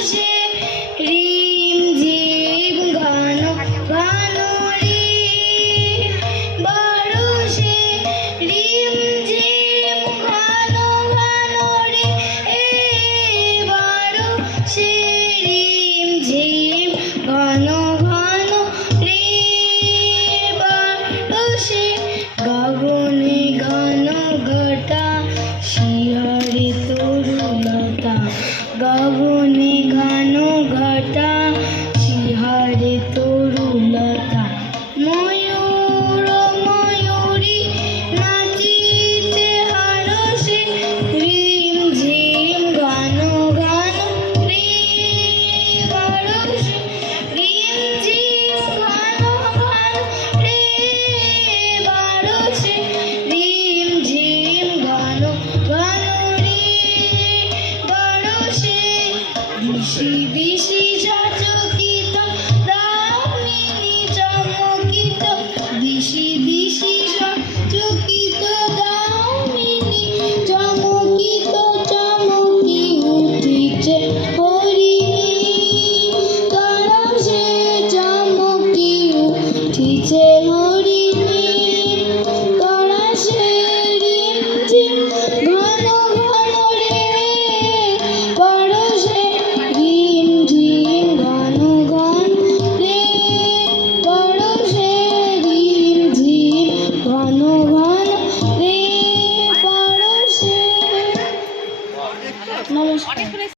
বারুষে রিম ঝিম ঘন ঘন রে বারুষে রিম ঝিম ঘন ঘন রে বারুষে রিম ঝিম ঘন ঘন রে বারুষে গগনে ঘন ঘটা শিহরে তরুলতা গগনে ঘন ঘটা শিহরে তরুলতা ময়ূর ময়ূরী নাচিতে হারসে রিম ঝিম ঘন ঘন রে বারুষে রিম ঝিম ঘন ঘন রে বারুষে রিম ঝিম ঘন ঘন রে বারুষে বিশি বিশি